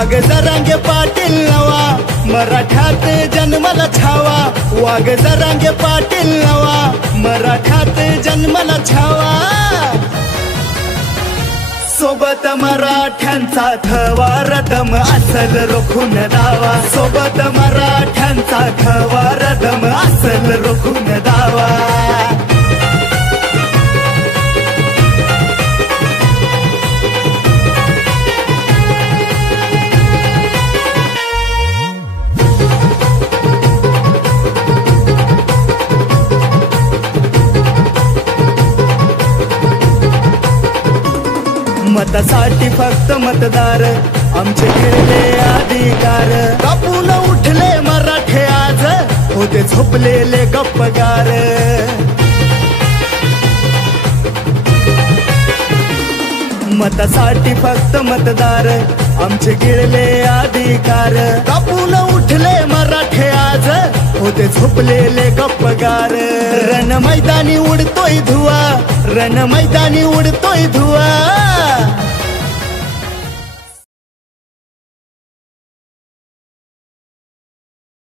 वाघ जरांगे पाटील नवा, मराठ्यात जन्मला छावा. वाघ जरांगे पाटील नवा, मराठ्यात जन्मला छावा. सोबत मराठ्यांचा थवा, रदम असल रोखून दावा. सोबत मराठ्यांचा थवा, रदम असल रोखून दावा. मतासाठी फक्त मतदार, आमचे गिरले अधिकार. कापून उठले मराठे आज, होते झोपलेले गप्पगार. मतासाठी फक्त मतदार, आमचे गिरले अधिकार. कापून उठले मराठे आज, होते झोपलेले गप्पगार. रण मैदानी उडतोय धुवा, रण मैदानी उडतोय धुवा.